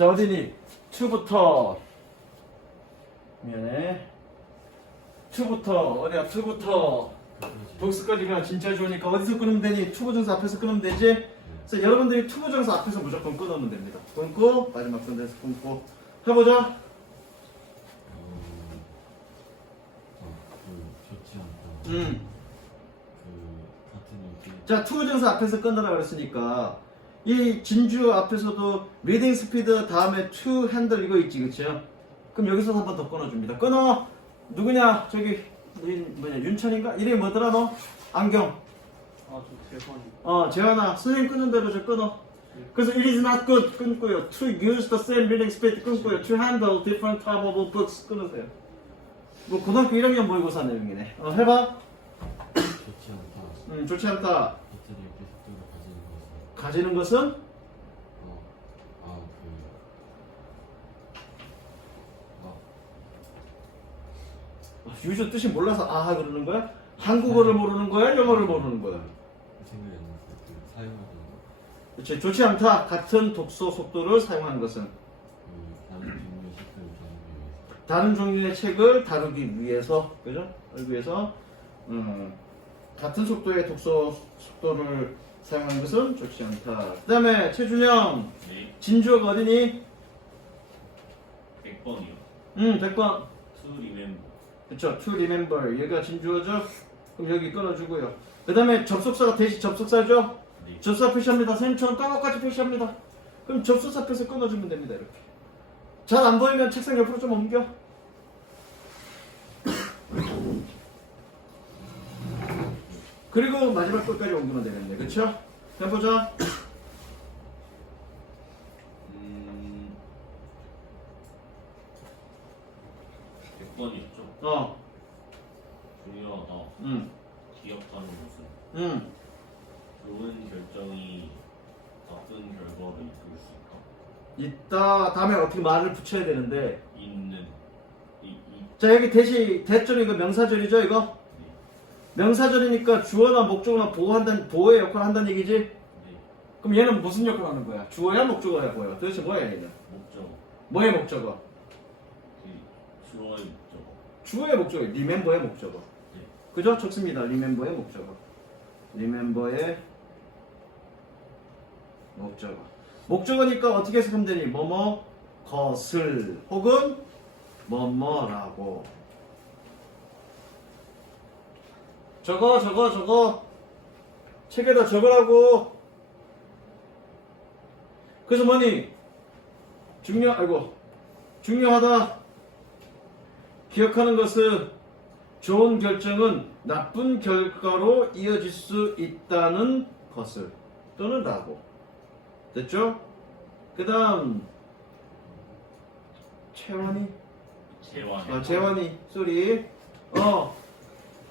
자, 어디니? 2부터. 미안해. 2부터. 어디야? 2부터. 복수까지가 진짜 좋으니까 어디서 끊으면 되니? 투부정사 앞에서 끊으면 되지? 그래서 여러분들이 투부정사 앞에서 무조건 끊으면 됩니다. 끊고 마지막 선에서 끊고 해보자. 좋지 않다. 음. 같은 여기. 자, 투부정사 앞에서 끊으라 그랬으니까 이 진주 앞에서도 리딩 스피드 다음에 투 핸들 이거 있지, 그쵸? 그럼 여기서 한 번 더 끊어줍니다. 끊어. 누구냐? 저기 뭐냐, 윤천인가? 이름이 뭐더라 너? 안경. 아, 저 대본이. 재환아, 선생님 끊는 대로 저 끊어. 그래서 it is not good 끊고요. To use the same reading speed 끊고요. To handle different type of books 끊으세요. 뭐 고등학교 1학년 모의고사 내용이네. 해봐. 좋지 않다. 좋지 않다. 같은 여기 속도를 가지는 가지는 것은 것은 유저 뜻이 몰라서 아하 그러는 거야? 한국어를 모르는 거야? 영어를 모르는 거야? 생각이 안 났어요. 그 사용하는 거. 그렇지. 좋지 않다. 같은 독서 속도를 사용하는 것은 다른 종류의 책을 다루기 위해서. 다른 종류의 책을 다루기 위해서, 그죠? 그러기 위해서 같은 속도의 독서 속도를 사용하는 것은 좋지 않다. 그 다음에 최준영, 네. 진주어가 어디니? 100번이요. 100번. To remember. 그쵸. To remember. 얘가 진주어죠? 그럼 여기 끊어주고요. 그 다음에 접속사가 대시 접속사죠? 네. 접속사 표시합니다. 선생님처럼 까먹까지 표시합니다. 그럼 접속사 앞에서 끊어주면 됩니다. 이렇게. 잘 안 보이면 책상 옆으로 좀 옮겨. 그리고 마지막 끝까지 옮기면 되겠네. 그쵸? 해보자. 100번이었죠. 중요하다. 기억하는 것은 좋은 결정이 나쁜 결과를 이끌 수 이따 다음에 어떻게 말을 붙여야 되는데. 있는 자, 여기 대시 대절이 이거 명사절이죠, 이거? 명사절이니까 주어나 목적어나 보호의 역할을 한다는 얘기지? 네. 그럼 얘는 무슨 역할을 하는 거야? 주어야 목적어야 뭐야? 도대체 뭐야 얘는? 목적. 뭐의 목적어? 그 주어의 목적. 주어의 목적어, 리멤버의 목적어. 네. 그죠? 좋습니다. 리멤버의 목적어. 리멤버의 목적어. 목적어니까 어떻게 해석하면 되니? 뭐뭐 것을 혹은 뭐뭐라고. 적어. 책에다 적으라고. 그래서 뭐니? 중요하다. 기억하는 것은 좋은 결정은 나쁜 결과로 이어질 수 있다는 것을 또는 라고. 됐죠? 그 다음 채원이 재환이 쏘리.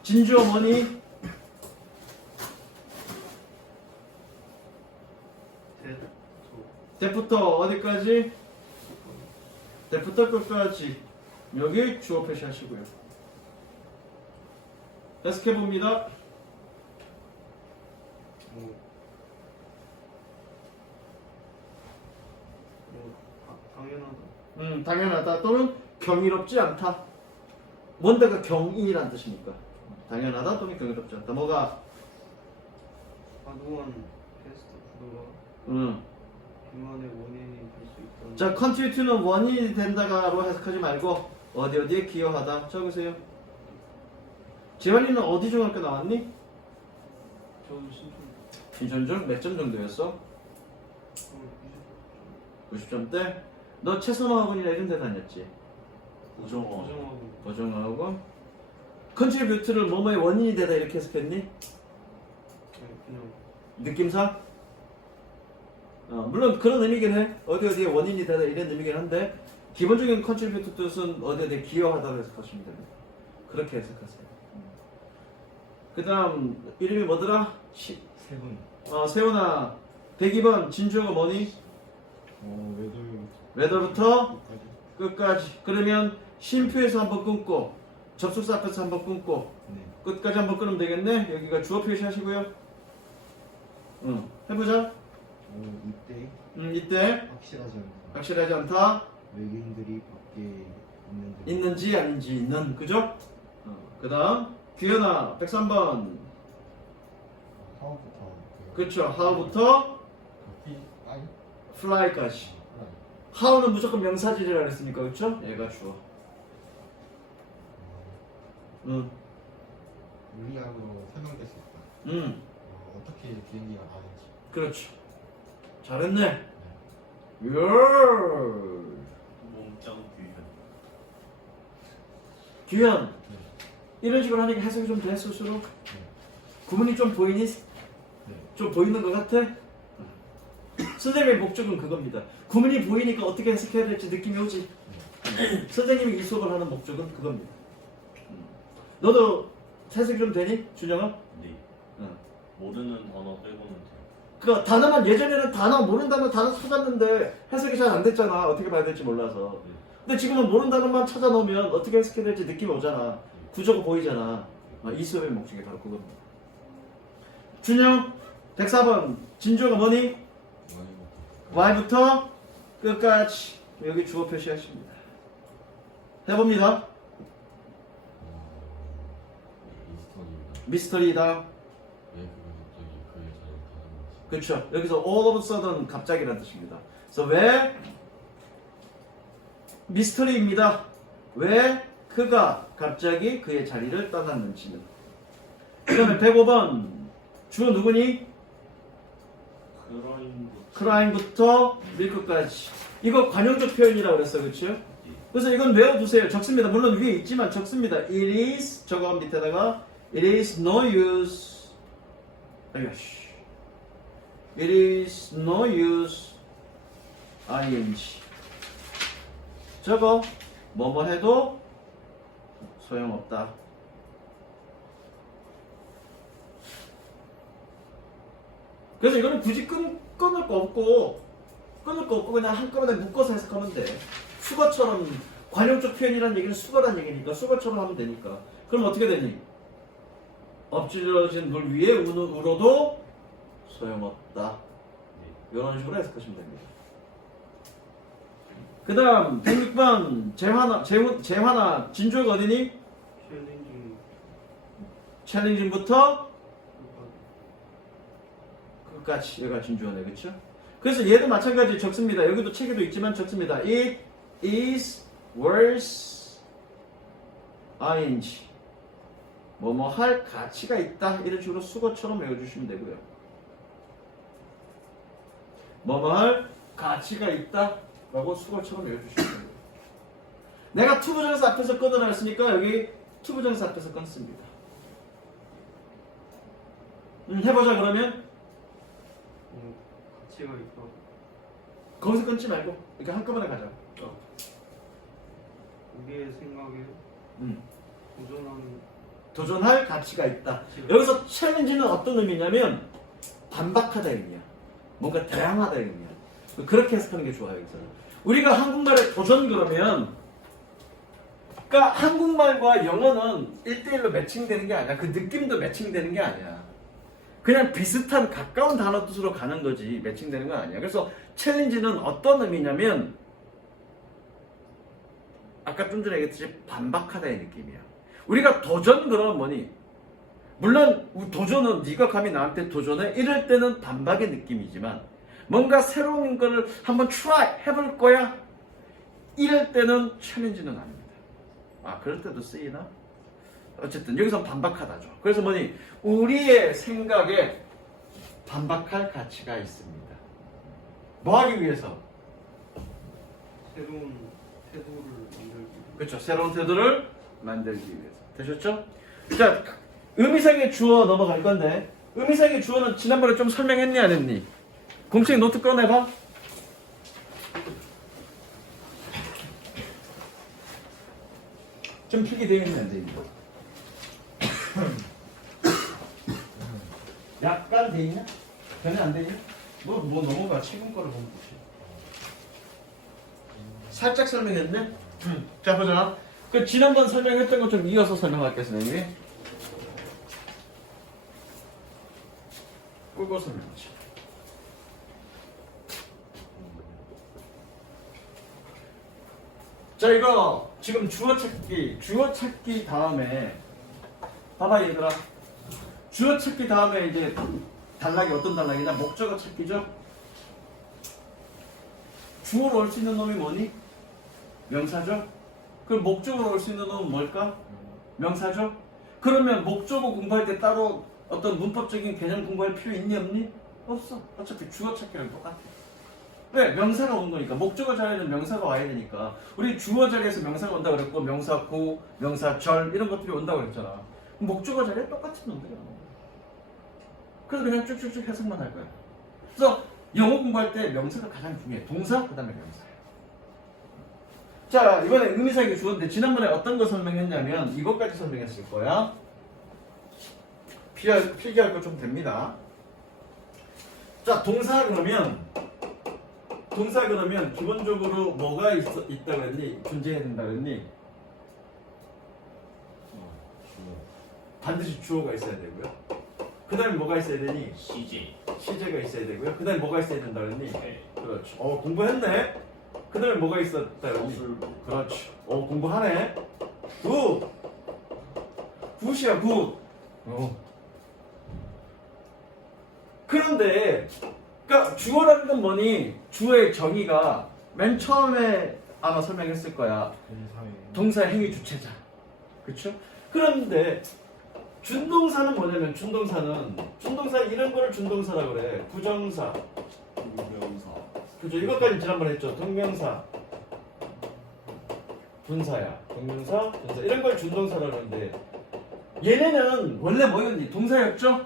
진주어 뭐니? 대부터 어디까지? 대부터 끝까지. 여기 주어 표시하시고요. 해석해봅니다. 당연하다. 당연하다 또는 경이롭지 않다. 뭔데가 경이란 뜻이니까. 당연하다 또는 경이롭지 않다. 뭐가? 과도한 테스트 구도가 비만의 원인이 될 수 있다. 자, contribute는 원인이 된다가로 해석하지 말고 어디에 기여하다 적으세요. 재환이는 어디 중학교 나왔니? 저는 신청. 신천중 몇 점 정도였어? 90점대? 너 최선호 학원이나 이런 데 다녔지? 고정어. 고정학원? 컨트리뷰트를 뭐뭐의 원인이 되다 이렇게 해석했니? 그냥 느낌상? 물론 그런 의미긴 해. 어디에 원인이 되다 이런 의미긴 한데 기본적인 컨트리뷰트 뜻은 어디에 기여하다고 해석하시면 됩니다. 그렇게 해석하세요. 그 다음 이름이 뭐더라? 세분. 세훈아 102번 진주어가 뭐니? 웨더부터 끝까지. 그러면 쉼표에서 한번 끊고 접속사 앞에서 한번 끊고 네. 끝까지 한번 끊으면 되겠네. 여기가 주어 표시하시고요. 해보자. 이때 이때 확실하지 않다. 확실하지 않다. 외계인들이 밖에 있는지 아닌지 있는. 그죠? 그 다음 규현아 103번. 하우부터 그쵸. how부터 아이 fly까지. how는 무조건 명사질이라 그랬으니까 그쵸? 얘가 주어. 물리학으로 설명될 수 있다. 어떻게 비행기가 가는지. 그렇죠. 잘했네. 요. 몸짱 규현. 규현. 이런 식으로 하니까 해석이 좀 돼, 스스로? 구문이 좀 보이니? 좀 보이는 것 같아? 선생님의 목적은 그겁니다. 구문이 보이니까 어떻게 해석해야 될지 느낌이 오지? 선생님이 이 수업을 하는 목적은 그겁니다. 너도 해석이 좀 되니? 준영아? 네. 응. 모르는 단어 빼고는 돼요. 그 단어만 예전에는 단어 모른다면 단어 찾았는데 해석이 잘 안 됐잖아. 어떻게 봐야 될지 몰라서. 근데 지금은 모르는 단어만 찾아 놓으면 어떻게 해석해야 될지 느낌이 오잖아. 구조가 보이잖아. 이 수업의 목적이 바로 그겁니다. 준영 104번 진주어가 뭐니? Y부터 끝까지 여기 주어 표시하십니다. 해봅니다. 미스터리이다. 그렇죠. 여기서 all of a sudden 갑자기라는 뜻입니다. 그래서 왜 미스터리입니다. 왜 그가 갑자기 그의 자리를 떠났는지는. 그 다음에 105번 주어 누구니? 크라임부터 밀크까지. 이거 관용적 표현이라고 그랬어. 그렇죠? 그래서 이건 외워두세요. 적습니다. 물론 위에 있지만 적습니다. It is 저거 밑에다가 It is no use. 아이고씨. It is no use ing. 저거 뭐뭐 해도 소용없다. 그래서 이거는 굳이 끊을 거 없고 그냥 한꺼번에 묶어서 해석하면 돼. 수거처럼 관용적 표현이라는 얘기는 수거란 얘기니까 수거처럼 하면 되니까. 그럼 어떻게 되니? 엎질러진 물 위에 울어도 소용없다. 이런 식으로 해석하시면 됩니다. 그 다음 106번 재환아 진주어가 어디니? 챌린징부터 끝까지 얘가 진주어네. 그쵸? 그래서 얘도 마찬가지 적습니다. 여기도 책에도 있지만 적습니다. It is worse ing. 뭐뭐 할 가치가 있다. 이런 식으로 수거처럼 외워주시면 되고요. 뭐뭐 할 가치가 있다 라고 수거처럼 외워주시면 되고요. 내가 투부정사 앞에서 끊으라 했으니까 여기 투부정사 앞에서 끊습니다. 해보자. 그러면 가치가 있다. 거기서 끊지 말고 이렇게 한꺼번에 가자. 우리의 생각에 도전할 가치가 있다. 여기서 챌린지는 어떤 의미냐면 반박하다 의미야. 뭔가 대항하다 의미야. 그렇게 해석하는 게 좋아요. 여기서는. 우리가 한국말에 도전 그러면 그러니까 한국말과 영어는 1대1로 매칭되는 게 아니야. 그 느낌도 매칭되는 게 아니야. 그냥 비슷한 가까운 단어 뜻으로 가는 거지 매칭되는 건 아니야. 그래서 챌린지는 어떤 의미냐면 아까 좀 전에 얘기했듯이 반박하다의 느낌이야. 우리가 도전 그러면 뭐니? 물론 도전은 네가 감히 나한테 도전해? 이럴 때는 반박의 느낌이지만 뭔가 새로운 걸 한번 try 해볼 거야? 이럴 때는 챌린지는 아닙니다. 그럴 때도 쓰이나? 어쨌든 여기서 반박하다죠. 그래서 뭐니? 우리의 생각에 반박할 가치가 있습니다. 뭐 하기 위해서? 새로운 태도를 만들기 위해서. 그렇죠. 새로운 태도를 만들기 위해서. 되셨죠? 자, 의미상의 주어 넘어갈 건데 의미상의 주어는 지난번에 좀 설명했니 안 했니? 공식 노트 꺼내봐. 좀 필기되어 있는 안 돼 있는 거. 약간 돼 있냐? 전혀 안 돼 있냐? 뭐 넘어가. 최근 거를 보면 되지. 살짝 설명했네? 자, 보자. 그 지난번 설명했던 것 좀 이어서 설명할게요, 선생님이. 꿀꺽 설명하지. 자, 이거 지금 주어 찾기 다음에 봐봐 얘들아. 주어 찾기 다음에 이제 단락이 어떤 단락이냐? 목적어 찾기죠. 주어로 올 수 있는 놈이 뭐니? 명사죠. 그럼 목적어로 올 수 있는 놈은 뭘까? 명사죠. 그러면 목적어 공부할 때 따로 어떤 문법적인 개념 공부할 필요 있니 없니? 없어. 어차피 주어 찾기랑 똑같아. 왜? 명사가 온 거니까. 목적어 자리에는 명사가 와야 되니까. 우리 주어 자리에서 명사가 온다고 그랬고 명사 고, 명사 절 이런 것들이 온다고 그랬잖아. 목적어 자리에 똑같은 놈들이야. 그래서 그냥 쭉쭉쭉 해석만 할 거야. 그래서 영어 공부할 때 명사가 가장 중요해. 동사, 그 다음에 명사. 자, 이번에 의미상의 주어인데 지난번에 어떤 거 설명했냐면 이것까지 설명했을 거야. 필기할 거 좀 됩니다. 자, 동사 그러면 기본적으로 뭐가 있다 그랬니? 존재해야 된다 그랬니? 반드시 주어가 있어야 되고요. 그 다음에 뭐가 있어야 되니? CJ. 시제가 있어야 되고요. 그 다음에 뭐가 있어야 된다 그랬니? 네. 그렇지. 공부했네. 그 다음에 뭐가 있었다 그랬니? 거술로. 그렇지. 공부하네. 굿. 굿이야, 굿. 그런데, 그러니까 주어라는 건 뭐니? 주어의 정의가 맨 처음에 아마 설명했을 거야. 동사 행위 주체자. 그쵸? 그런데 준동사는 뭐냐면 준동사 이런 거를 준동사라고 그래. 부정사. 동명사. 그죠? 이것까지 지난번에 했죠. 동명사. 분사야. 동명사, 분사. 이런 걸 준동사라고 하는데 얘네는 원래 뭐였니? 동사였죠?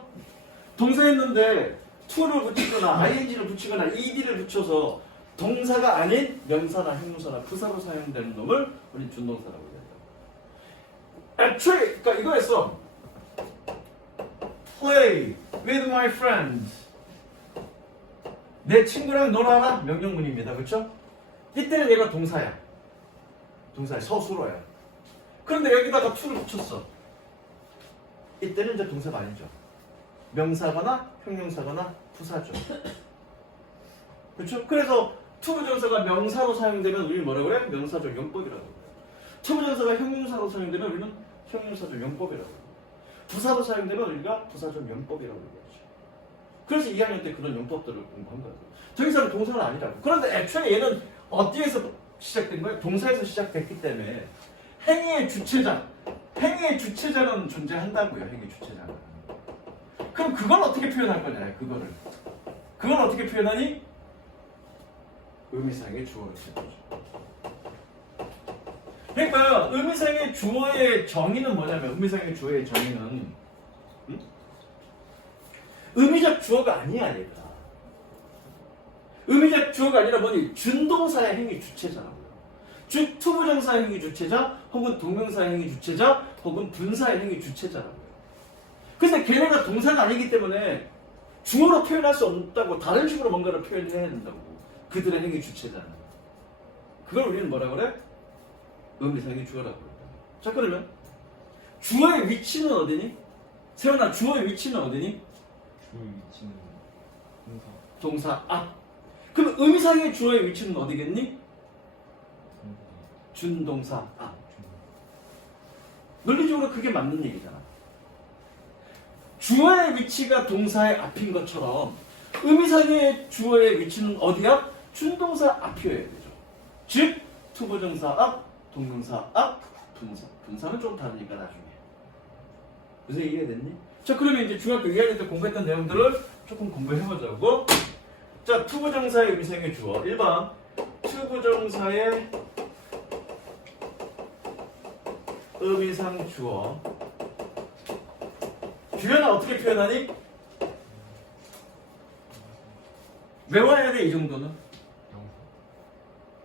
동사였는데 to를 붙이거나 ing를 붙이거나 ed를 붙여서 동사가 아닌 명사나 형용사나 부사로 사용되는 놈을 우리 준동사라고 해요. Actually, 그러니까 이거였어. Play with my friends. 내 친구랑 놀아라. 명령문입니다. 그렇죠? 이때는 얘가 동사야. 동사야. 서술어야. 그런데 여기다가 to를 붙였어. 이때는 이제 동사가 아니죠. 명사거나 형용사거나 부사죠. 그렇죠? 그래서 투부정사가 명사로 사용되면 우리는 뭐라고 그래? 명사적 용법이라고 그래. 투부정사가 형용사로 사용되면 우리는 형용사적 용법이라고 그래. 부사로 사용되면 우리가 부사적 용법이라고 그러죠. 그래서 2학년 때 그런 용법들을 공부한 거예요. 저 이상은 동사는 아니라고. 그런데 애초에 얘는 어디에서 시작된 거예요? 동사에서 시작됐기 때문에 행위의 주체자는 존재한다고요. 행위 주체자는. 그럼 그걸 어떻게 표현할 거냐? 그걸 어떻게 표현하니? 의미상의 주어를 쓰죠. 그러니까 의미상의 주어의 정의는 뭐냐면 의미상의 주어의 정의는 의미적 주어가 아니야 얘들아. 의미적 주어가 아니라 뭐니? 준동사의 행위 주체자라고요. 즉 투부정사의 행위 주체자 혹은 동명사의 행위 주체자 혹은 분사의 행위 주체자라고요. 근데 걔네가 동사가 아니기 때문에 주어로 표현할 수 없다고 다른 식으로 뭔가를 표현해야 된다고. 그들의 행위 주체자는. 그걸 우리는 뭐라 그래? 의미상의 주어라고 그래. 자, 그러면 주어의 위치는 어디니? 세훈아, 주어의 위치는 어디니? 주의 위치는 동사 앞. 그럼 의미상의 주어의 위치는 어디겠니? 준동사 앞. 논리적으로 그게 맞는 얘기잖아. 주어의 위치가 동사의 앞인 것처럼 의미상의 주어의 위치는 어디야? 준동사 앞이어야 되죠. 즉 투부정사 앞, 동명사 앞, 분사. 분사는 좀 다르니까 나중에. 무슨 이해됐니? 자, 그러면 이제 중학교 2학년 때 공부했던 내용들을 조금 공부해보자고. 자, 투부정사의 의미상의 주어 1번 투부정사의 의미상 주어. 주어는 어떻게 표현하니? 외워야 돼, 이 정도는.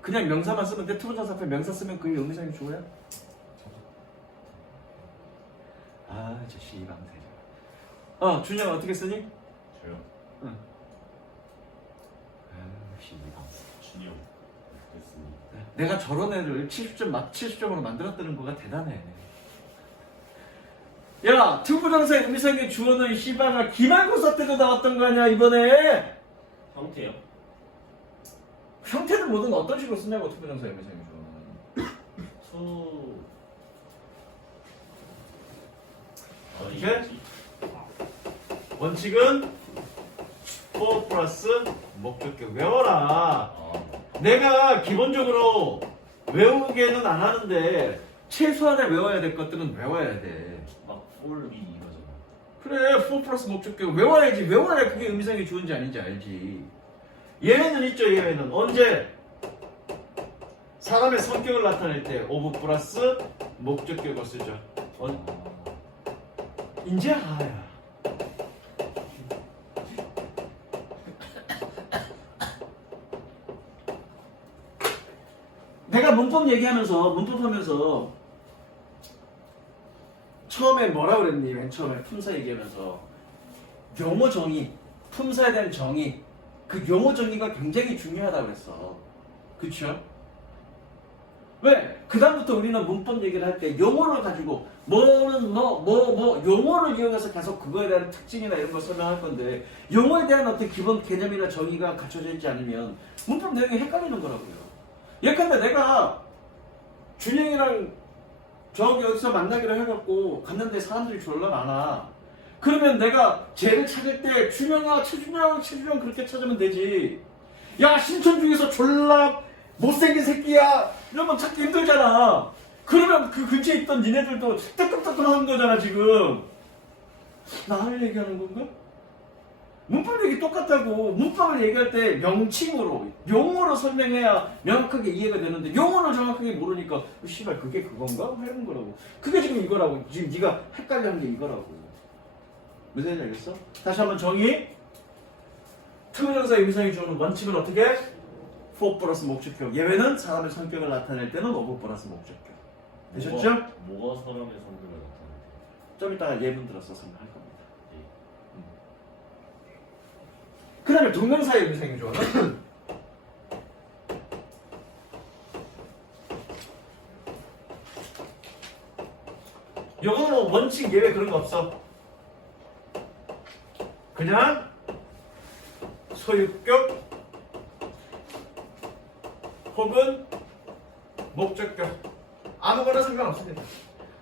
그냥 명사만 쓰면 돼. 투부정사 앞에 명사 쓰면 그게 의미상의 주어야? 아, 저 시방새. 준영은 어떻게 쓰니? 저요? 응. 시방새. 준영. 됐습니다. 내가 저런 애를 70점으로 만들었다는 거가 대단해. 야, 투부정사의 의미상의 주어는 시바가 기말고사 때도 나왔던 거 아니야, 이번에? 형태요? 형태는 뭐든 어떤 식으로 쓰냐고, 투부정사의 의미상의 주어는. 이게 원칙은 for 플러스 목적격 외워라. 내가 기본적으로 외우게는 안 하는데 최소한에 외워야 될 것들은 외워야 돼. 막 폴리 이러잖아. 그래, for 플러스 목적격 외워야지. 외워야 그게 의미상이 좋은지 아닌지 알지. 예외는 있죠. 예외는 언제? 사람의 성격을 나타낼 때 of 플러스 목적격을 쓰죠. 이제 아야. 내가 문법 얘기하면서 문법하면서 처음에 뭐라 그랬니? 맨 처음에 품사 얘기하면서 용어 정의, 품사에 대한 정의, 그 용어 정의가 굉장히 중요하다고 그랬어. 그쵸? 왜? 그 다음부터 우리는 문법 얘기를 할 때 용어를 가지고 뭐는 용어를 이용해서 계속 그거에 대한 특징이나 이런 걸 설명할 건데 용어에 대한 어떤 기본 개념이나 정의가 갖춰져 있지 않으면 문법 내용이 헷갈리는 거라고요. 예컨대 내가 준영이랑 저기 어디서 만나기로 해갖고 갔는데 사람들이 졸라 많아. 그러면 내가 쟤를 찾을 때 준영아, 최준영 그렇게 찾으면 되지. 야, 신촌 중에서 졸라 못생긴 새끼야 이러면 찾기 힘들잖아. 그러면 그 근처에 있던 니네들도 뜨끔뜨끔하는 거잖아 지금. 나를 얘기하는 건가? 문법 얘기 똑같다고. 문법을 얘기할 때 명칭으로 용어로 설명해야 명확하게 이해가 되는데 용어를 정확하게 모르니까 씨발 그게 그건가? 하는 거라고. 그게 지금 이거라고. 지금 네가 헷갈려하는 게 이거라고. 무슨 얘기인지 알겠어? 다시 한번 정의. 투명사의 의미상의 주어는 원칙은 어떻게? for 플러스 목적격. 예외는 사람의 성격을 나타낼 때는 of 플러스 목적격. 되셨죠? 뭐가 사람의 성격을 나타내요? 좀 이따가 예문 들어서 설명할 겁니다. 그 다음에 동명사의 의미상의 주어는 요거는 뭐 원칙 예외 그런 거 없어. 그냥 소유격 혹은 목적격 아무거나 상관없습니다.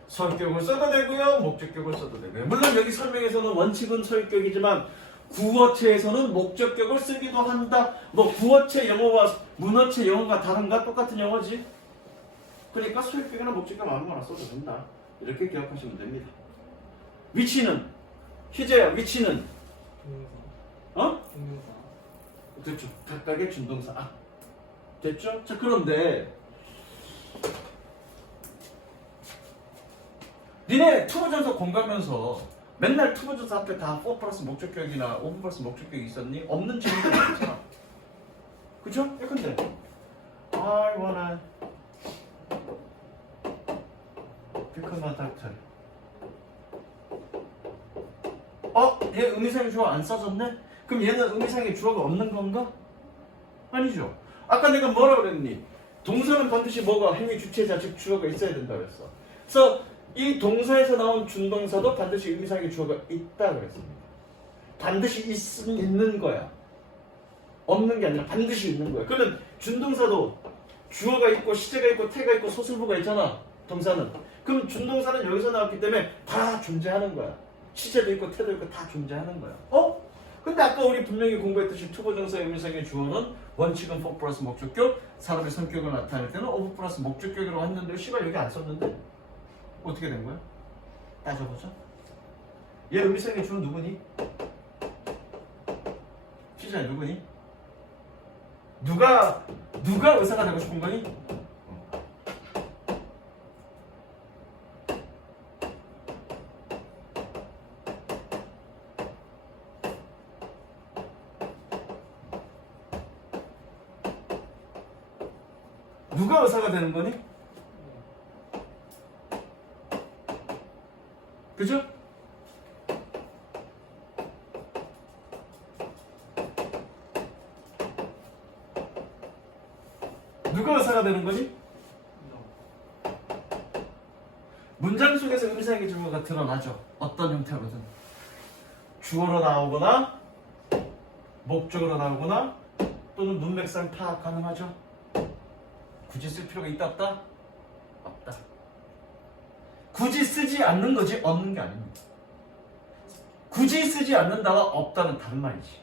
소유격을 써도 되고요, 목적격을 써도 되고요. 물론 여기 설명에서는 원칙은 소유격이지만 구어체에서는 목적격을 쓰기도 한다. 뭐 구어체 영어와 문어체 영어가 다른가? 똑같은 영어지. 그러니까 소유격이나 목적격 아무거나 써도 된다. 이렇게 기억하시면 됩니다. 위치는 희재야, 위치는 동명사. 어? 동명사. 됐죠. 각각의 준동사. 아, 됐죠? 자, 그런데 니네 투부정사 공부하면서 맨날 투부정사 앞에 다 for 플러스 목적격이나 of 플러스 목적격이 있었니? 없는 질문들 많잖아. 그쵸? 예컨대 I wanna become a doctor. 얘 의미상의 주어 안 써졌네? 그럼 얘는 의미상의 주어가 없는 건가? 아니죠. 아까 내가 뭐라 그랬니? 동사는 반드시 뭐가 행위 주체자 즉 주어가 있어야 된다 그랬어. 그래서 이 동사에서 나온 준동사도 반드시 의미상의 주어가 있다 그랬습니다. 반드시 있는 거야. 없는 게 아니라 반드시 있는 거야. 그러면 준동사도 주어가 있고 시제가 있고 태가 있고 소술부가 있잖아. 동사는. 그럼 준동사는 여기서 나왔기 때문에 다 존재하는 거야. 시제도 있고 태도 있고 다 존재하는 거야. 근데 아까 우리 분명히 공부했듯이 투부정사 의미상의 주어는 원칙은 for 플러스 목적격, 사람의 성격을 나타낼 때는 of 플러스 목적격이라고 했는데 씨발 여기 안 썼는데? 어떻게 된 거야? 따져보자. 얘 의미상의 주어는 누구니? 시작 누구니? 누가 의사가 되고 싶은 거니? 누가 의사가 되는 거니? 그죠? 누가 의사가 되는 거니? 문장 속에서 의미상의 주어가 드러나죠. 어떤 형태로든. 주어로 나오거나 목적으로 나오거나 또는 문맥상 파악 가능하죠. 굳이 쓸 필요가 있다 없다? 없다. 굳이 쓰지 않는 거지 없는 게 아닙니다. 굳이 쓰지 않는다와 없다는 다른 말이지.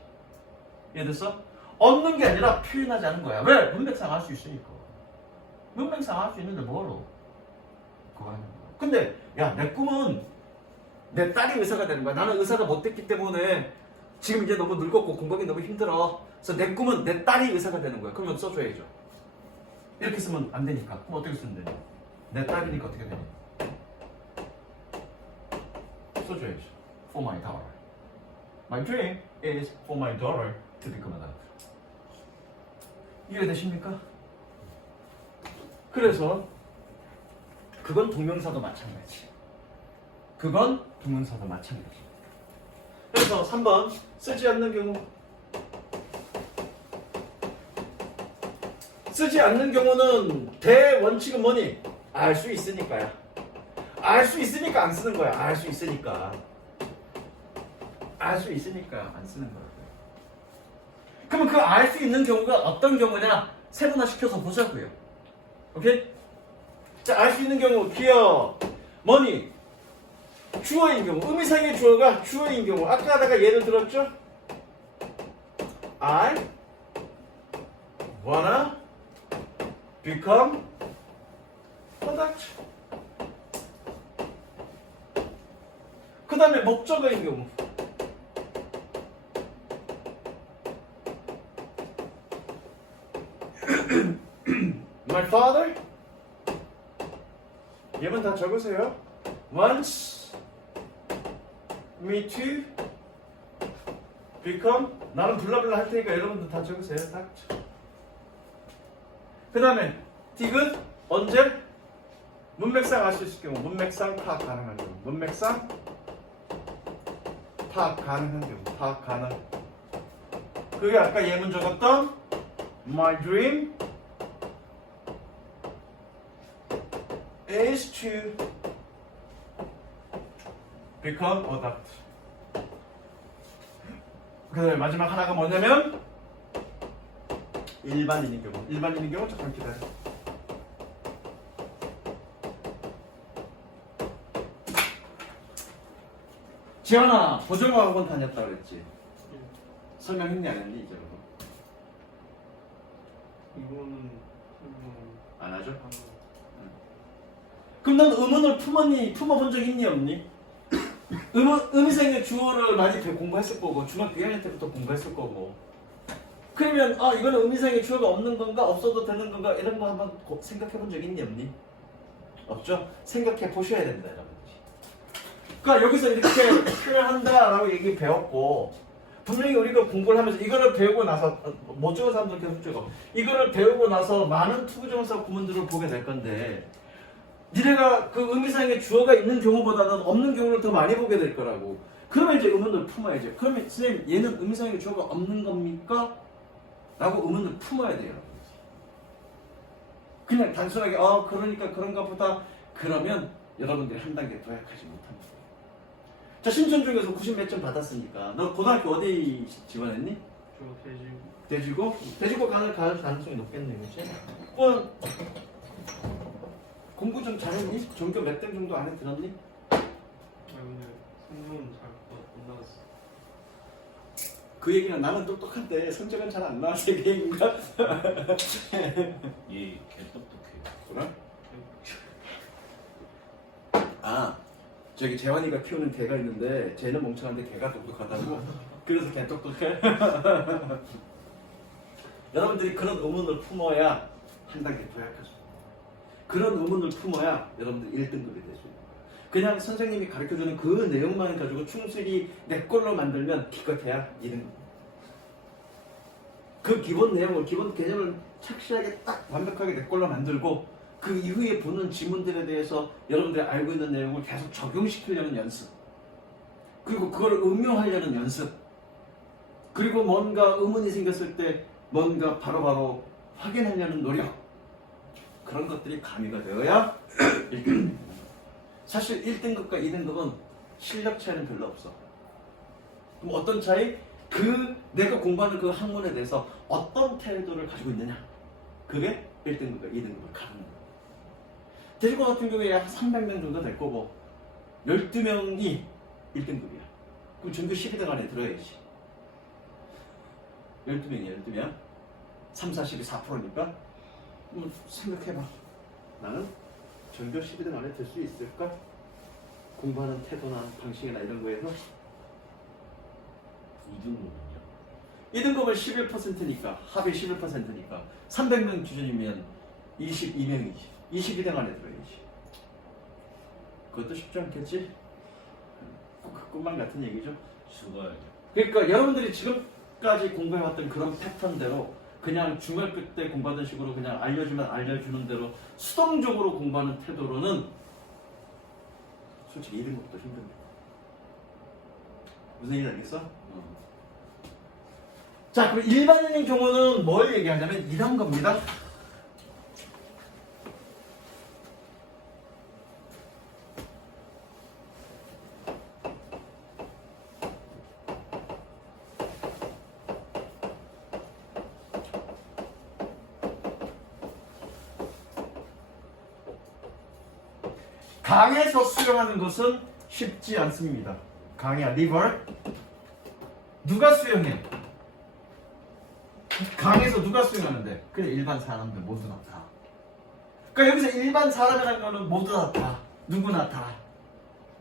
이해됐어? 없는 게 아니라 표현하지 않은 거야. 왜? 문맥상 할 수 있으니까. 문맥상 할 수 있는데 뭐로? 그거 하는 거야. 근데 야, 내 꿈은 내 딸이 의사가 되는 거야. 나는 의사가 못 됐기 때문에 지금 이제 너무 늙었고 공부하기 너무 힘들어. 그래서 내 꿈은 내 딸이 의사가 되는 거야. 그러면 써줘야죠. 이렇게 쓰면 안 되니까. 그럼 어떻게 쓰면 되냐? 내 딸이니까 어떻게 되냐? 써줘야죠. For my daughter. My dream is for my daughter to become a doctor. 이해되십니까? 그래서 그건 동명사도 마찬가지. 그건 동명사도 마찬가지. 그래서 3번 쓰지 않는 경우. 쓰지 않는 경우는 대원칙은 뭐니? 알 수 있으니까요. 알 수 있으니까 안 쓰는 거야. 알 수 있으니까. 알 수 있으니까 안 쓰는 거야. 그러면 그 알 수 있는 경우가 어떤 경우냐? 세분화시켜서 보자고요. 오케이? 자, 알 수 있는 경우 기어, 머니, 주어인 경우, 의미상의 주어가 주어인 경우. 아까 내가 예를 들었죠? I wanna become a doctor. 그 다음에 목적어인 경우. My father. 얘만 다 적으세요. Wants me to become. 나는 블라블라 할 테니까 여러분들 다 적으세요. 딱. 그 다음에 디귿 언제? 문맥상 알 수 있을 경우. 문맥상 파악 가능한 경우. 문맥상 파악 가능한 경우. 파악 가능. 그게 아까 예문 적었던 My dream is to become a doctor. 그 다음에 마지막 하나가 뭐냐면 일반인인 경우. 일반인인 경우 잠깐 기다려. 지현아, 보정과 학원 다녔다 그랬지? 설명했니 안 했니 이제? 이거는 설명 안 하죠? 안 그럼 넌 의문을 품어본 적 있니 없니? 의미생의 주어를 많이 공부했을 거고 중학교 2학년 때부터 공부했을 거고. 그러면 이거는 의미상의 주어가 없는 건가 없어도 되는 건가 이런 거 한번 생각해 본 적 있니 없니? 없죠? 생각해 보셔야 된다 여러분들. 그러니까 여기서 이렇게 표현한다라고 얘기 배웠고 분명히 우리가 공부를 하면서 이거를 배우고 나서 못 적은 사람들 계속 적어. 이거를 배우고 나서 많은 투부정사 구문들을 보게 될 건데 니네가 그 의미상의 주어가 있는 경우보다는 없는 경우를 더 많이 보게 될 거라고. 그러면 이제 의문을 품어야지. 그러면 선생님 얘는 의미상의 주어가 없는 겁니까? 라고 의문을 품어야 돼요. 그냥 단순하게 그러니까 그런가 보다 그러면 여러분들이 한 단계 도약하지 못합니다. 자, 신촌 중에서 90 몇 점 받았으니까 너 고등학교 어디 지원했니? 저 대지고? 대지고 갈 가능성이 높겠네, 그치? 공부 좀 잘했니? 전교 몇 등 정도 안에 들었니? 근데 성적은 못 나갔어. 그 얘기는 나는 똑똑한데 성적은 잘 안 나와서 그 얘기인가? 얘 개똑똑해. 그래? 저기 재환이가 키우는 개가 있는데 쟤는 멍청한데 개가 똑똑하다고? 그래서 개 똑똑해? 여러분들이 그런 의문을 품어야 한 단계 도약할 수 있어요. 그런 의문을 품어야 여러분들 1등급이 될 수 있는 거예요. 그냥 선생님이 가르쳐주는 그 내용만 가지고 충실히 내 걸로 만들면 기껏해야 2등급. 그 기본 내용을, 기본 개념을 착실하게 딱 완벽하게 내 걸로 만들고 그 이후에 보는 지문들에 대해서 여러분들이 알고 있는 내용을 계속 적용시키려는 연습, 그리고 그걸 응용하려는 연습, 그리고 뭔가 의문이 생겼을 때 뭔가 바로바로 확인하려는 노력, 그런 것들이 가미가 되어야 1등급. 사실 1등급과 2등급은 실력 차이는 별로 없어. 그럼 어떤 차이? 내가 공부하는 그 학문에 대해서 어떤 태도를 가지고 있느냐, 그게 1등급과 2등급을 가르는 거야. 대지고 같은 경우에 한 300명 정도 될 거고 12명이 1등급이야. 그럼 전교 12등 안에 들어야지. 12명. 3, 40이 4%니까 생각해봐. 나는 전교 12등 안에 들 수 있을까? 공부하는 태도나 방식이나 이런 거에서 2등급은요? 2등급은 11%니까 합이 11%니까 300명 기준이면 22명이지. 22등 안에 들어야지. 그것도 쉽지 않겠지? 그 꿈만 같은 얘기죠. 수가요. 그러니까 여러분들이 지금까지 공부해왔던 그런 패턴대로 그냥 중학교 때 공부하던 식으로 그냥 알려주면 알려주는 대로 수동적으로 공부하는 태도로는 솔직히 1등급도 힘듭니다. 무슨 얘기 알겠어? 자, 그럼 일반인인 경우는 뭘 얘기하냐면 이런 겁니다. 강에서 수영하는 것은 쉽지 않습니다. 강이야, 리버. 누가 수영해? 강에서 누가 수영하는데? 그래, 일반 사람들 모두나 다. 그러니까 여기서 일반 사람이라는 거는 모두나 다. 누구나 다.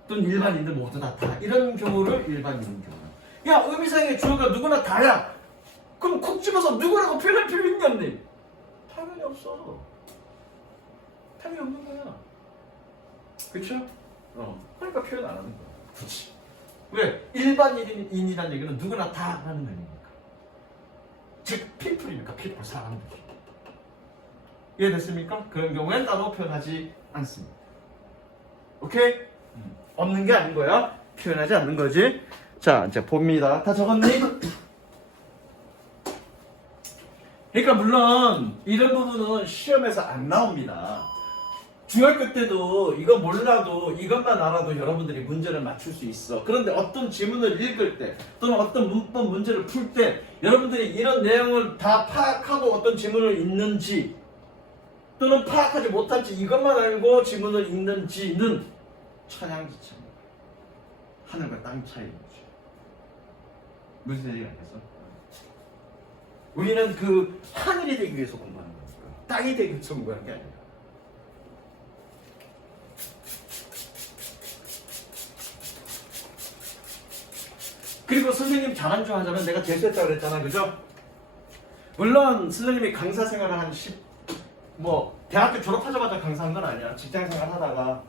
또는 일반인들 모두나 다. 이런 경우를 일반인인 경우. 야, 의미상의 주어가 누구나 다야. 그럼 콕 집어서 누구라고 표현할 필요 있냐, 없니? 당연히 없어. 당연히 없는 거야. 그쵸? 그러니까 표현 안 하는 거야. 굳이. 왜? 일반인이라는 얘기는 누구나 다 하는 의미니까. 즉, 피플이니까, 피플, 사람들이. 이해됐습니까? 그런 경우엔 따로 표현하지 않습니다. 오케이? 없는 게 아닌 거야. 표현하지 않는 거지. 자, 이제 봅니다. 다 적었니? 그러니까 물론 이런 부분은 시험에서 안 나옵니다. 중학교 때도 이거 몰라도 이것만 알아도 여러분들이 문제를 맞출 수 있어. 그런데 어떤 지문을 읽을 때 또는 어떤 문법 문제를 풀 때 여러분들이 이런 내용을 다 파악하고 어떤 지문을 읽는지 또는 파악하지 못할지 이것만 알고 지문을 읽는지는 천양지차입니다. 하늘과 땅 차이인 거죠. 무슨 얘기가 알겠어? 우리는 그 하늘이 되기 위해서 공부하는 거니까 땅이 되기 위해서 공부하는 게 아니에요. 그리고 선생님 자랑좀 하자면 내가 재수했다고 그랬잖아, 그죠? 물론 선생님이 강사 생활을 한 대학교 졸업하자마자 강사한 건 아니야. 직장 생활 하다가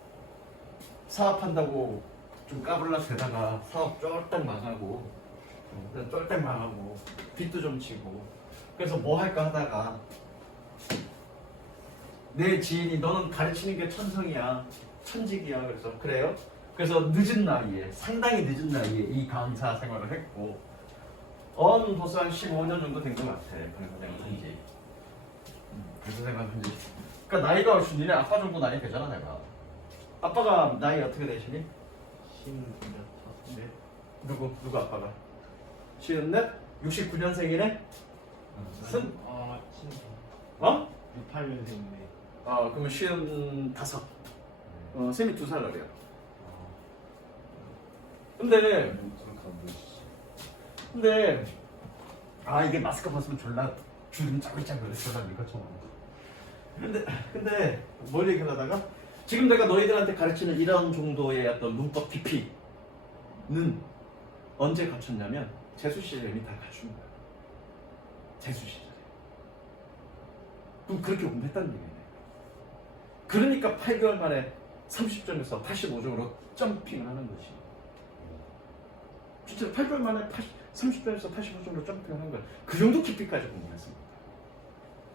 사업한다고 좀 까불락 대다가 사업 쫄딱 망하고 쫄딱 망하고 빚도 좀 지고 그래서 뭐 할까 하다가 내 지인이 너는 가르치는 게 천성이야, 천직이야. 그래서 그래요? 그래서 늦은 나이에, 상당히 늦은 나이에 이 강사 생활을 했고 벌써 한 15년 정도 된 것 같아. 강사 생활 한지. 강사 생활 한지. 그러니까 나이가 훨씬 니네 아빠 정도 나이 되잖아, 내가. 아빠가 나이 어떻게 되시니? 15. 누구 아빠가? 54? 69년생이네? 승? 어? 68년생이네. 그러면 55. 쌤이 2살 어려. 근데 이게 마스크 벗으면 졸라 주름 짜글짜글 졸라 이거처럼. 근데 뭘 얘기하다가 지금 내가 너희들한테 가르치는 이런 정도의 어떤 문법 깊이는 언제 갖췄냐면 재수 시절에 이미 다 갖춘 거야. 재수 시절에. 그럼 그렇게 공부했다는 얘기네. 그러니까 8개월 만에 30점에서 85점으로 점핑을 하는 거지. 진짜 8개월 만에 30점에서 85점으로 점핑을 한 거야. 그 정도 깊이까지 공부했습니다.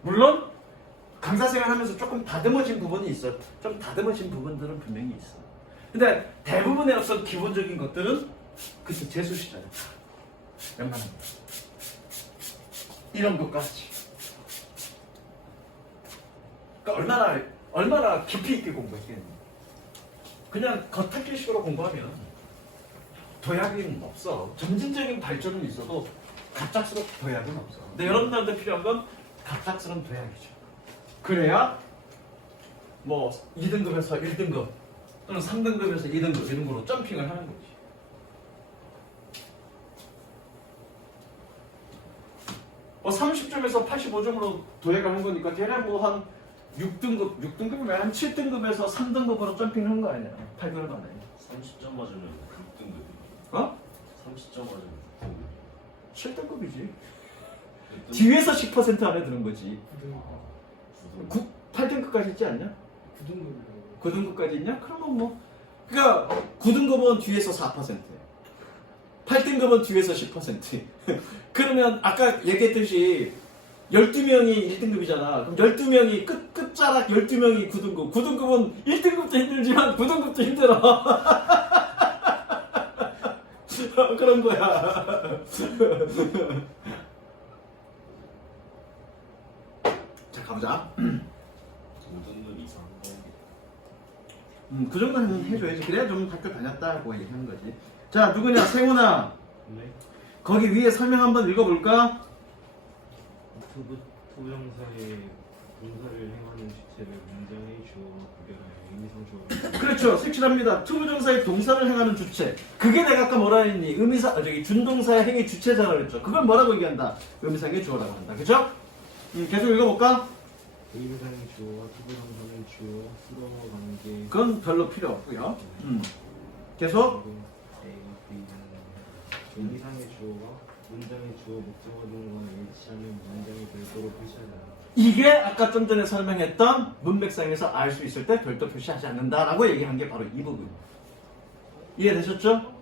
물론 강사 생활하면서 조금 다듬어진 부분이 있어. 좀 다듬어진 부분들은 분명히 있어. 근데 대부분의 어떤 기본적인 것들은 그때 재수 시절에 웬만한 거. 이런 것까지. 그러니까 얼마나 깊이 있게 공부했겠니? 그냥 겉핥기식으로 공부하면 도약은 없어. 점진적인 발전은 있어도 갑작스러운 도약은 없어. 근데 여러분들한테 필요한 건 갑작스러운 도약이죠. 그래야 뭐 2등급에서 1등급 또는 3등급에서 2등급 이런 거로 점핑을 하는 거지. 뭐 30점에서 85점으로 도약을 한 거니까 대략 뭐 한 6등급이면 한 7등급에서 3등급으로 점핑을 한 거 아니야. 8개월 만에. 30점 맞으면 6등급이에요. 어? 30점 맞으면 6등급. 7등급이지. 뒤에서 10% 안에 드는 거지. 8등급까지 있지 않냐? 9등급이라고. 9등급까지 있냐? 그러면 뭐 그러니까 9등급은 뒤에서 4%, 8등급은 뒤에서 10%. 그러면 아까 얘기했듯이 12명이 1등급이잖아. 그럼 12명이 끝자락 12명이 9등급. 9등급은 1등급도 힘들지만 9등급도 힘들어. 그런 거야. 자, 가보자. 5등급 이상 그 정도는 해줘야지. 그래야 좀 학교 다녔다고 얘기하는 거지. 자, 누구냐? 세훈아. 네. 거기 위에 설명 한번 읽어볼까? 투부정사의 동사를 행하는 주체를 문장의 주어와 구별하여 의미상 주어를 그렇죠. 색칠합니다. 투부정사의 동사를 행하는 주체. 그게 내가 아까 뭐라 했니? 준동사의 행위 주체자라고 그랬죠. 그걸 뭐라고 얘기한다? 의미상의 주어라고 한다. 그죠? 계속 읽어볼까? 의미상의 주어와 투부정사의 주어, 수동어 관계. 그건 별로 필요 없고요. 계속. 의미상의 주어가 문장의 주어 목적어 등과 일치하면 문장이 별도로 표시하지 않는다. 이게 아까 좀 전에 설명했던 문맥상에서 알 수 있을 때 별도 표시하지 않는다라고 얘기한 게 바로 이 부분. 이해되셨죠?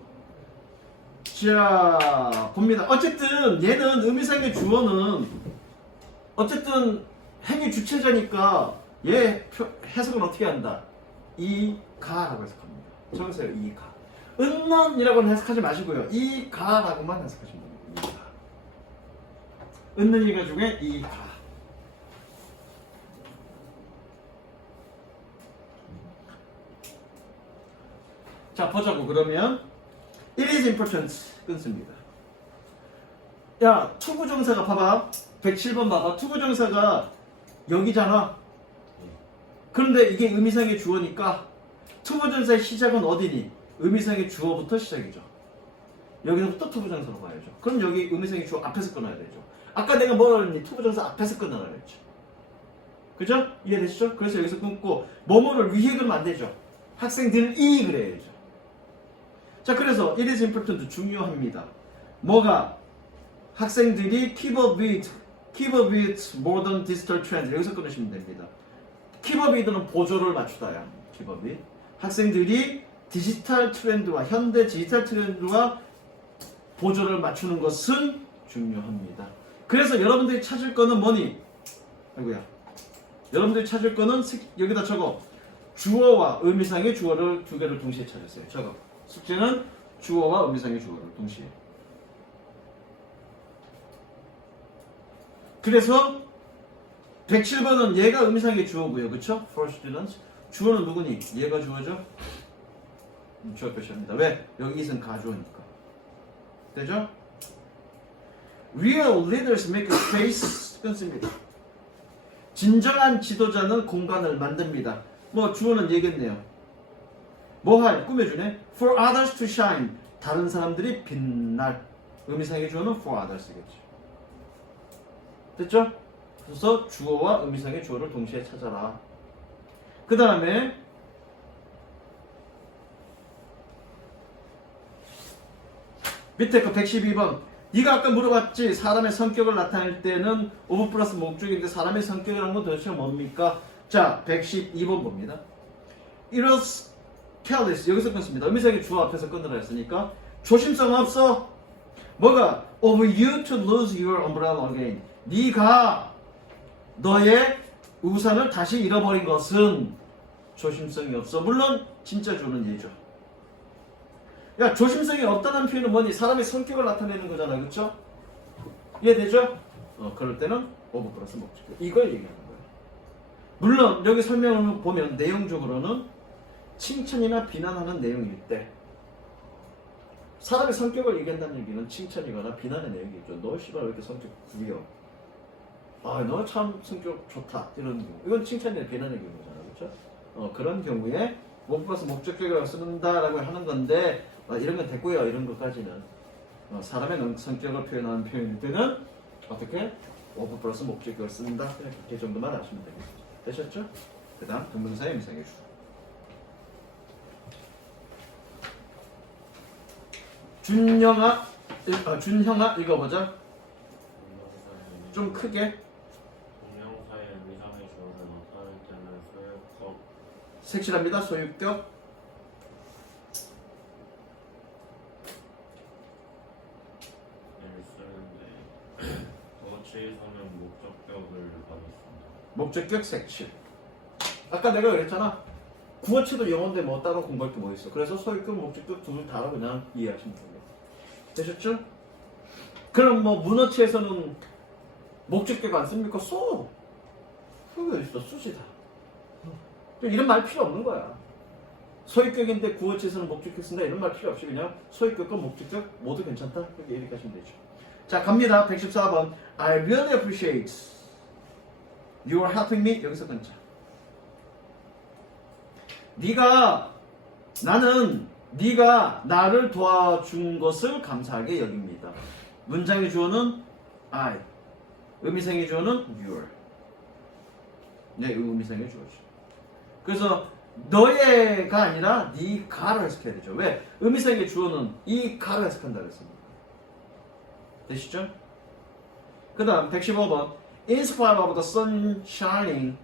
자, 봅니다. 어쨌든 얘는 의미상의 주어는 어쨌든 행위 주체자니까 얘 해석은 어떻게 한다? 이가라고 해석합니다. 적으세요. 이가. 은는이라고는 해석하지 마시고요. 이가라고만 해석하시면 됩니다. 이가. 은는이가 중에 이가. 자, 보자고. 그러면 it is important 끊습니다. 야, 투부정사가 봐봐. 107번 봐봐. 투부정사가 여기잖아. 그런데 이게 의미상의 주어니까 투부정사의 시작은 어디니? 의미상의 주어부터 시작이죠. 여기서부터 투부정사로 가야죠. 그럼 여기 의미상의 주어 앞에서 끊어야 되죠. 아까 내가 뭐라 그랬니? 투부정사 앞에서 끊어라 그랬죠. 그죠? 이해되시죠? 그래서 여기서 끊고 뭐뭐를 위에 그러면 안 되죠. 학생들이 그래야죠. 자, 그래서 it is important 중요합니다. 뭐가? 학생들이 keep up with modern digital trends. 여기서 끊으시면 됩니다. keep up with는 보조를 맞추다야. keep up with. 학생들이 디지털 트렌드와 현대 디지털 트렌드와 보조를 맞추는 것은 중요합니다. 그래서 여러분들이 찾을 거는 뭐니? 아이고야. 여러분들이 찾을 거는 여기다 적어. 주어와 의미상의 주어를 두 개를 동시에 찾으세요. 적어. 숙제는 주어와 의미상의 주어를 동시에. 그래서 107번은 얘가 의미상의 주어고요. 그쵸? For students. 주어는 누구니? 얘가 주어죠? 주어 표시합니다. 왜? 여기 있은 가주어니까. 되죠? Real leaders make space 끊습니다. 진정한 지도자는 공간을 만듭니다. 뭐 주어는 얘기했네요. 뭐 할? 꾸며주네. For others to shine. 다른 사람들이 빛날. 의미상의 주어는 for others겠죠. 됐죠? 그래서 주어와 의미상의 주어를 동시에 찾아라. 그 다음에 밑에 거 112번. 네가 아까 물어봤지. 사람의 성격을 나타낼 때는 오브 플러스 목적인데 사람의 성격이라는 건 도대체 뭡니까? 자, 112번 봅니다. It was careless. 여기서 끊습니다. 의미상의 주어 앞에서 끊으라 했으니까 조심성 없어. 뭐가? Of you to lose your umbrella again. 네가 너의 우산을 다시 잃어버린 것은 조심성이 없어. 물론 진짜 주는 예죠. 야, 조심성이 없다는 표현은 뭐니? 사람의 성격을 나타내는 거잖아. 그쵸? 이해되죠? 그럴 때는 오브 플러스 목적. 이걸 얘기하는 거예요. 물론 여기 설명을 보면 내용적으로는 칭찬이나 비난하는 내용일 때 사람의 성격을 얘기한다는 얘기는 칭찬이거나 비난의 내용이죠. 너 씨발 왜 이렇게 성격 구려? 아, 너 참 성격 좋다. 이런 경우. 이건 칭찬이나 비난의 경우잖아. 되셨죠? 그런 경우에 원부 플러스 목적격이라고 쓴다라고 하는 건데 이런 건 됐고요. 이런 것까지는 사람의 성격을 표현하는 표현일 때는 어떻게? 원부 플러스 목적격을 쓴다. 이렇게 정도만 아시면 되겠습니다. 되셨죠? 그 다음 동명사의 의미상의 주. 준형아 읽어보자. 좀 크게. 동명사의 의미상의 주어를 나타낼 때는 소유격 색칠합니다. 소유격. 을 쓰는데 도어치에서는 목적격을 받았습니다. 목적격 색칠. 아까 내가 그랬잖아. 구어체도 영어인데 뭐 따로 공부할 게 뭐 있어. 그래서 소유격, 목적격 둘 다로 그냥 이해하시면 됩니다. 되셨죠? 그럼 뭐 문어체에서는 목적격 안 씁니까? 써. 그게 어딨어? 쓰지 다. 이런 말 필요 없는 거야. 소유격인데 구어체에서는 목적격 쓴다 이런 말 필요 없이 그냥 소유격과 목적격 모두 괜찮다. 이렇게 하시면 되죠. 자 갑니다. 114번. I really appreciate you are helping me. 여기서 끊자. 네가 나를 도와준 것을 감사하게 여깁니다. 문장의 주어는 I, 의미상의 주어는 your. 네, 의미상의 주어죠. 그래서 너의가 아니라 네가를 해석해야 되죠. 왜? 의미상의 주어는 이가를 해석한다 그랬습니다. 되시죠? 그 다음 115번. In spite of the sun shining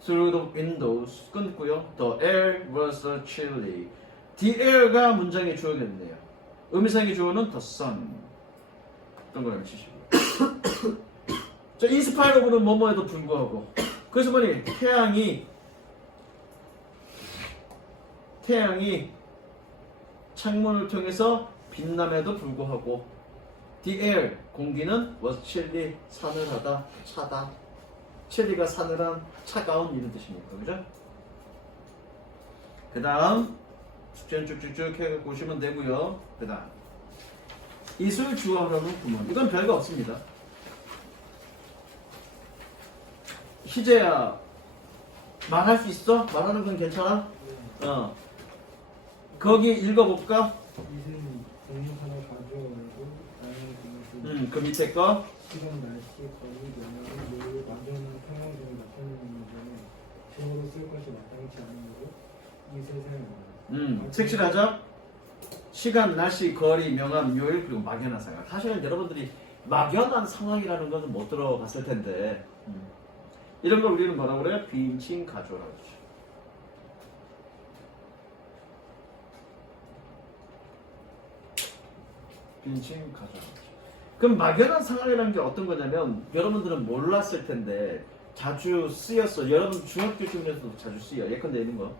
through the windows 끊고요. The air was chilly. The air가 문장의 주어겠네요. 의미상의 주어는 the sun. 동그라미 치시고. 자, in spite of는 뭐뭐에도 불구하고. 그래서 뭐니? 태양이 창문을 통해서 빛남에도 불구하고 the air 공기는 was chilly 사늘하다 차다. chilly가 사늘한 차가운 이런 뜻입니까? 그죠? 그 다음 숙제는 쭉쭉쭉 해 보시면 되고요. 그 다음 이슬 주어라는 구문. 이건 별거 없습니다. 희재야 말할 수 있어? 말하는 건 괜찮아? 거기 읽어볼까? 이슬 동영상을 가져오고 나는 그 밑에 거. 시간, 날씨, 거리, 영향을 매우 완전한 상황 중에 나타내는 점에 주어로 쓸 것이 마땅치 않은 거고 이 세상에 색칠하자. 시간, 날씨, 거리, 명암, 요일 그리고 막연한 상황. 사실은 여러분들이 막연한 상황이라는 것은 못 들어봤을 텐데 이런 걸 우리는 뭐라고 그래요? 비인칭 가조라고 그러죠. 비인칭 가조. 그럼 막연한 상황이라는 게 어떤 거냐면 여러분들은 몰랐을 텐데 자주 쓰였어. 여러분 중학교 시험에서도 자주 쓰여. 예컨대 있는 거.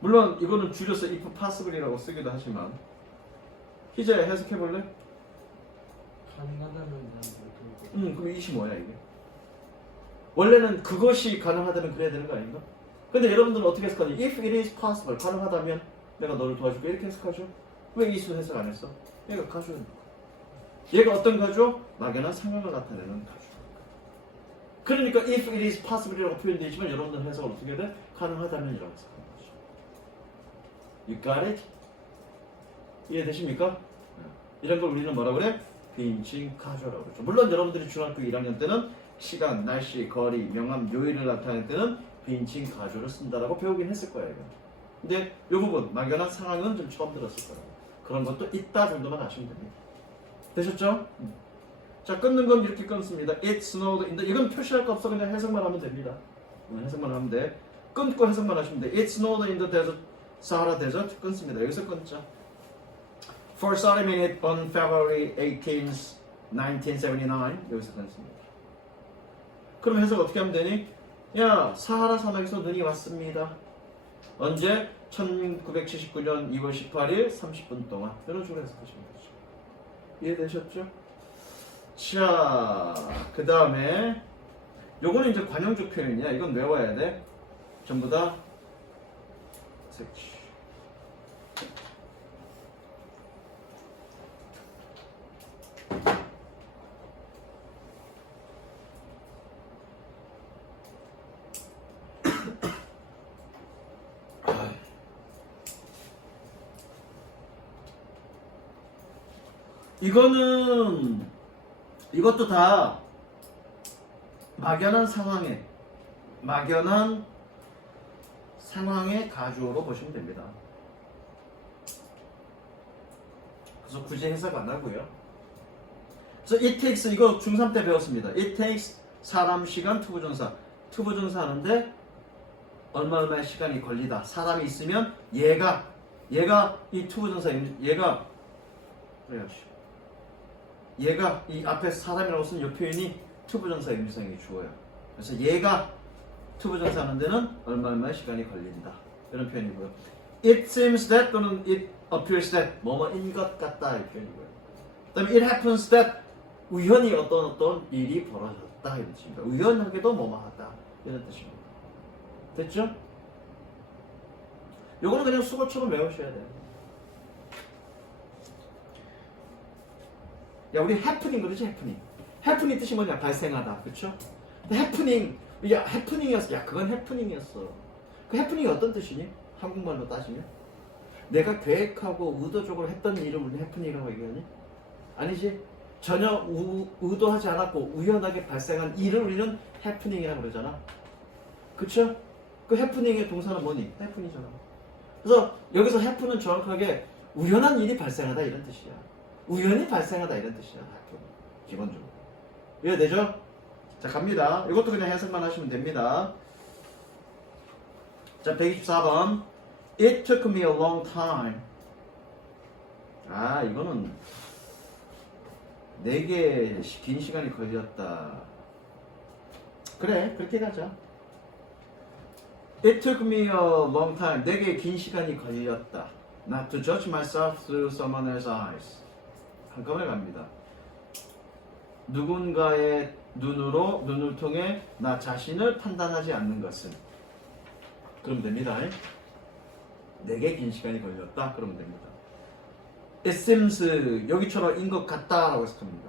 물론 이거는 줄여서 if possible이라고 쓰기도 하지만 희재 해석해 볼래? 가능하다는 사람들 그럼 이것이 뭐야 이게? 원래는 그것이 가능하다면 그래야 되는 거 아닌가? 근데 여러분들은 어떻게 해석하니? If it is possible 가능하다면 내가 너를 도와줄게 이렇게 해석하죠? 왜 이수 해석 안 했어? 얘가 가주야. 얘가 어떤 가주? 막연한 상황을 나타내는 가주. 그러니까 if it is possible이라고 표현되어 있지만 여러분들 해석을 어떻게 해야 돼? 가능하다면이라고 해석하는 거죠. You got it? 이해되십니까? 이런 걸 우리는 뭐라고 그래? 비인칭 가주라고 그러죠. 물론 여러분들이 중학교 1학년 때는 시간, 날씨, 거리, 명암, 요일을 나타낼 때는 비인칭 가주를 쓴다라고 배우긴 했을 거예요. 근데 이 부분, 막연한 상황은 좀 처음 들었을 거예요. 그런 것도 있다 정도만 아시면 됩니다. 되셨죠? 자, 끊는 건 이렇게 끊습니다. It snowed in the... 이건 표시할 거 없어. 그냥 해석만 하면 됩니다. 해석만 하면 돼. 끊고 해석만 하시면 돼. It snowed in the desert. 사하라 데저트 끊습니다. 여기서 끊자. For 30 minutes on February 18th, 1979. 여기서 끊습니다. 그럼 해석 어떻게 하면 되니? 야, 사하라 사막에서 눈이 왔습니다. 언제? 1979년 2월 18일 30분 동안. 이런 식으로 해석하시면 되죠. 이해되셨죠? 자, 그 다음에 요거는 이제 관용적 표현이야. 이건 외워야 돼. 전부 다 색칠. 이것도 다 막연한 상황의 가주어로 보시면 됩니다. 그래서 굳이 해석 안 하고요. 그래서 it takes 이거 중3 때 배웠습니다. it takes 사람, 시간, 투부정사 하는데 얼마의 시간이 걸리다. 사람이 있으면 얘가 이 투부정사 얘가 이 앞에 사람이라고 쓴 이 표현이 투부정사 임시상이 주어요. 그래서 얘가 투부정사 하는 데는 얼마의 시간이 걸린다. 이런 표현이고요. It seems that 또는 it appears that 뭐뭐인 것 같다 이 표현이고요. 그다음에 it happens that 우연히 어떤 일이 벌어졌다 이런 뜻입니다. 우연하게도 뭐뭐하다 이런 뜻입니다. 됐죠? 요거는 그냥 수고처럼 외우셔야 돼요. 야 우리 해프닝 그러지 해프닝. 해프닝 뜻이 뭐냐? 발생하다. 그쵸? 근데 해프닝 이게 해프닝이었어. 야 그건 해프닝이었어. 그 해프닝이 어떤 뜻이니? 한국말로 따지면 내가 계획하고 의도적으로 했던 일을 우리는 해프닝이라고 얘기하니? 아니지. 전혀 의도하지 않았고 우연하게 발생한 일을 우리는 해프닝이라고 그러잖아. 그쵸? 그 해프닝의 동사는 뭐니? 해프닝이잖아. 그래서 여기서 해프는 정확하게 우연한 일이 발생하다 이런 뜻이야. 우연히 발생하다 이런 뜻이야. 해프. 기본적으로. 이해되죠? 자 갑니다. 이것도 그냥 해석만 하시면 됩니다. 자 124번 It took me a long time. 아 이거는 내게 긴 시간이 걸렸다. 그래 그렇게 가자. It took me a long time. 내게 긴 시간이 걸렸다. Not to judge myself through someone else's eyes. 한꺼번에 갑니다. 누군가의 눈을 통해 나 자신을 판단하지 않는 것은. 그러면 됩니다. 내게 긴 시간이 걸렸다. 그러면 됩니다. It seems 여기처럼 인 것 같다라고 해석합니다.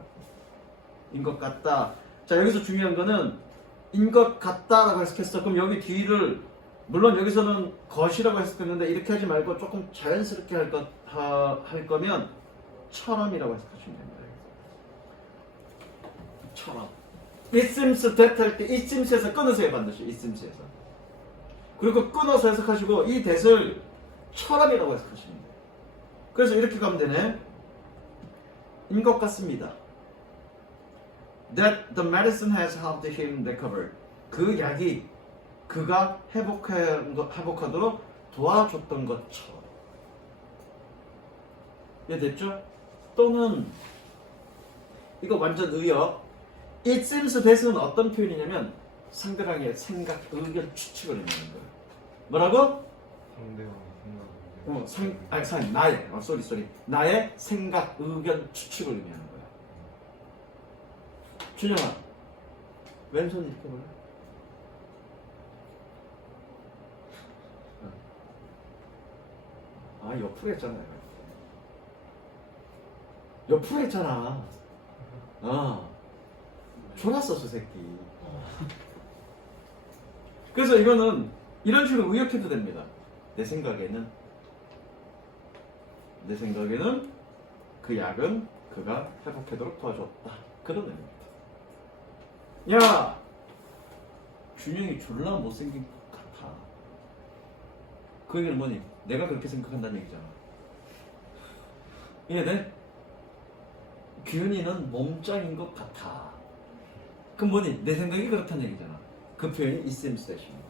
인 것 같다. 자 여기서 중요한 거는 인 것 같다라고 해석했어. 그럼 여기 뒤를 물론 여기서는 것이라고 해석했는데 이렇게 하지 말고 조금 자연스럽게 할 거면 처럼이라고 해석하시면 됩니다. 처럼. It seems that 할 때 it seems에서 끊으세요 반드시. it seems에서. 그리고 끊어서 해석하시고 이 that을 처럼이라고 해석하시면 돼요. 그래서 이렇게 가면 되네. 인 것 같습니다. That the medicine has helped him recover. 그 약이 그가 회복하도록 도와줬던 것처럼. 이해됐죠? 또는 이거 완전 의역. It seems that은 어떤 표현이냐면 상대방의 생각, 의견, 추측을 의미하는 거예요. 뭐라고? 상대방의 나의 생각, 의견, 추측을 의미하는 거야. 준영아, 왼손 이렇게 볼래? 아, 옆으로 했잖아요. 옆으로 했잖아. 졸았어, 저 새끼. 그래서 이거는 이런 식으로 의역해도 됩니다. 내 생각에는 그 약은 그가 회복하도록 도와줬다. 그런 의미입니다. 야! 준영이 졸라 못생긴 것 같아. 그 얘기는 뭐니? 내가 그렇게 생각한다는 얘기잖아. 이해돼? 규현이는 몸짱인 것 같아. 그럼 뭐니? 내 생각이 그렇다는 얘기잖아. 그 표현이 it seems that입니다.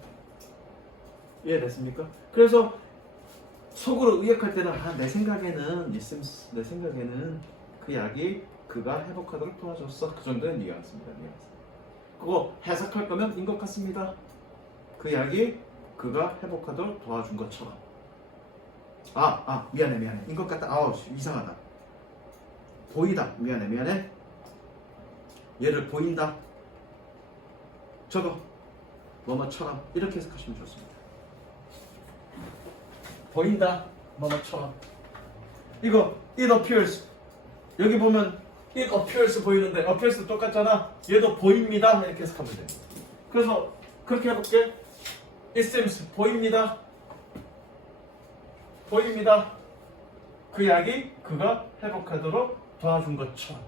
이해됐습니까? 그래서 속으로 의역할 때는 내 생각에는 그 약이 그가 회복하도록 도와줬어. 그 정도의 뉘앙스입니다. 그거 해석할 거면 인 것 같습니다. 그 약이 그가 회복하도록 도와준 것처럼. 미안해. 인 것 같다. 이상하다. 보이다. 미안해. 얘를 보인다. 저거 뭐뭐처럼 이렇게 해석하시면 좋습니다. 보인다. 뭐뭐처럼. 이거 it appears. 여기 보면 it appears 보이는데 appears 똑같잖아. 얘도 보입니다. 이렇게 해석하면 돼요. 그래서 그렇게 해볼게. It seems 보입니다. 그 약이 그가 회복하도록 도와준 것처럼.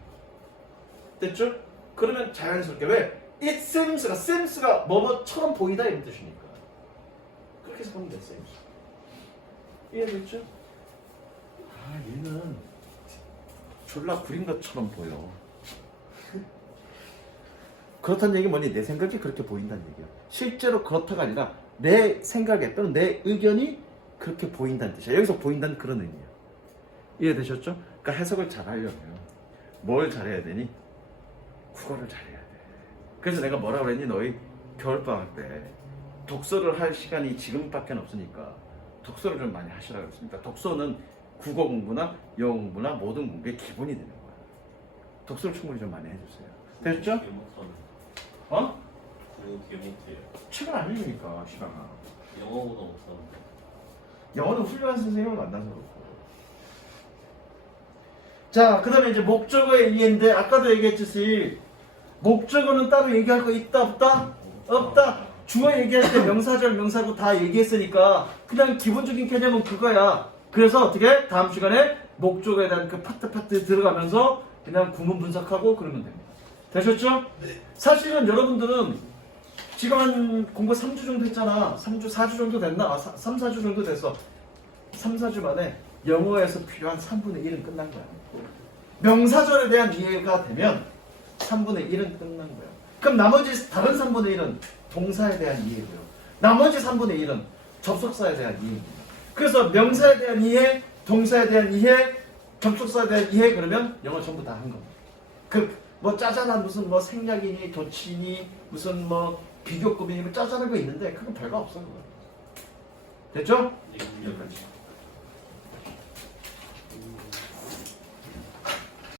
됐죠? 그러면 자연스럽게 왜? It semes가 뭐뭐처럼 보이다 이런 뜻이니까. 그렇게 해서 보면 돼, seems. 이해됐죠? 아, 얘는 졸라 구린 것처럼 보여. 그렇다는 얘기 뭐니? 내 생각이 그렇게 보인다는 얘기야. 실제로 그렇다가 아니라 내 생각에 또는 내 의견이 그렇게 보인다는 뜻이야. 여기서 보인다는 그런 의미야. 이해되셨죠? 그러니까 해석을 잘 하려면 뭘 잘해야 되니? 국어를 잘해야 돼. 그래서 내가 뭐라 그랬니? 너희 겨울방학 때 독서를 할 시간이 지금밖에 없으니까 독서를 좀 많이 하시라고 했습니다. 독서는 국어 공부나 영어 공부나 모든 공부의 기본이 되는 거야. 독서를 충분히 좀 많이 해주세요. 됐죠? 개 못하는. 어? 그거 개 못해요. 책을 안 읽으니까 시간아. 영어보다 못하는데. 영어는 훌륭한 선생님을 만나서 그렇고. 자, 그 다음에 이제 목적어의 이해인데 아까도 얘기했듯이 목적어는 따로 얘기할 거 있다 없다? 없다. 주어 얘기할 때 명사절 명사구 다 얘기했으니까 그냥 기본적인 개념은 그거야. 그래서 어떻게? 다음 시간에 목적어에 대한 그 파트 들어가면서 그냥 구문 분석하고 그러면 됩니다. 되셨죠? 네. 사실은 여러분들은 지금 한 공부 3주 정도 했잖아. 4주 정도 됐나? 3, 4주 정도 됐어. 3, 4주 만에 영어에서 필요한 3분의 1은 끝난 거야. 명사절에 대한 이해가 되면 3분의 1은 끝난 거야. 그럼 나머지 다른 3분의 1은 동사에 대한 이해고요. 나머지 3분의 1은 접속사에 대한 이해입니다. 그래서 명사에 대한 이해, 동사에 대한 이해, 접속사에 대한 이해 그러면 영어 전부 다 한 겁니다. 뭐 짜잘한 무슨 뭐 생략이니 도치니 무슨 뭐 비교급이니 뭐 짜잘한 거 있는데 그건 별거 없어 그거. 됐죠? 네,